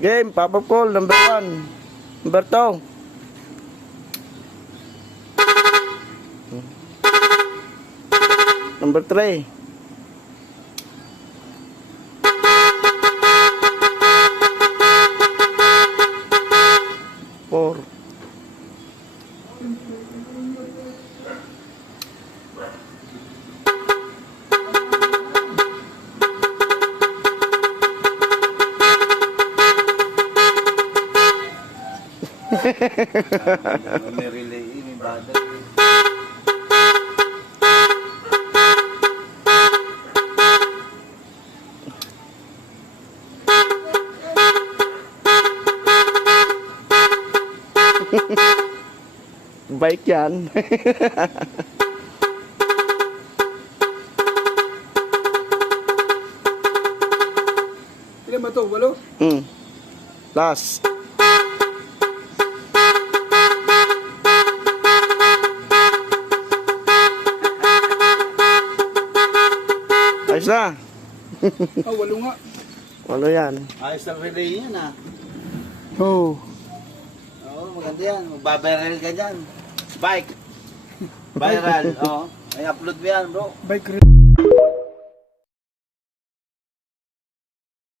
Game, Papa Call, number 1. Number 2. Number 3. Four. May relay, may bada. Bike yan. Ilan ba ito? 8? Last. Ayos na. 8 nga. 8 yan. Ayos ang relay yan ah. Oh. Oo, maganda yan. Magbabiral ka dyan. Bike. Viral, oo. May upload mo yan bro. Bike